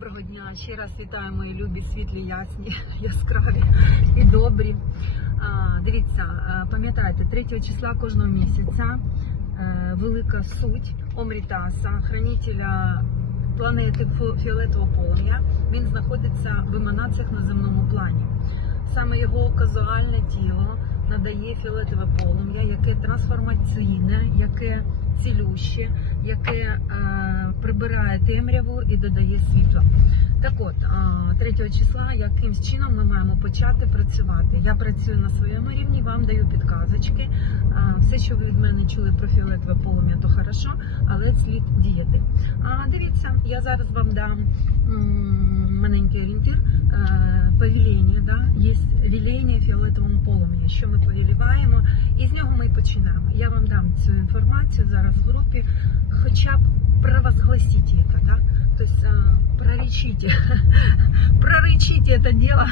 Доброго дня, ще раз вітаю мої любі, світлі, ясні, яскраві і добрі. Дивіться, пам'ятаєте, 3 числа кожного місяця е, велика суть Омрітаса, хранителя планети фіолетового полум'я. Він знаходиться в еманаціях на земному плані. Саме його казуальне тіло надає фіолетове полум'я, яке трансформаційне, яке цілюще, яке е, прибирає темряву і додає світло. Так от, 3 числа якимсь чином ми маємо почати працювати. Я працюю на своєму рівні, вам даю підказочки. Все, що ви від мене чули про фіолетове полум'я, то хорошо, але слід діяти. Дивіться, я зараз вам дам маленький орієнтир. е, Повілення, да? є фіолетовому полум'я, що ми повіліваємо, і з нього ми і починаємо. Я вам дам цю інформацію зараз в групі, хоча б провозгласіть її, да? тобто е, проречіть, проречіть це діло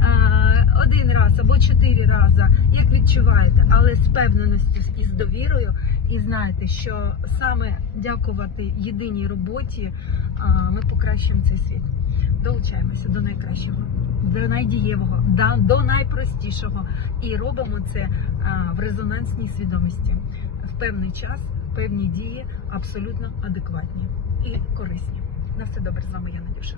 е, один раз або чотири рази, як відчуваєте, але з певненістю і з довірою, і знаєте, що саме дякувати єдиній роботі е, ми покращуємо цей світ. Долучаємося до найкращого, до найдієвого, до найпростішого. І робимо це е, в резонансній свідомості. В певний час певні дії абсолютно адекватні і корисні. На все добре з вами я Надюша.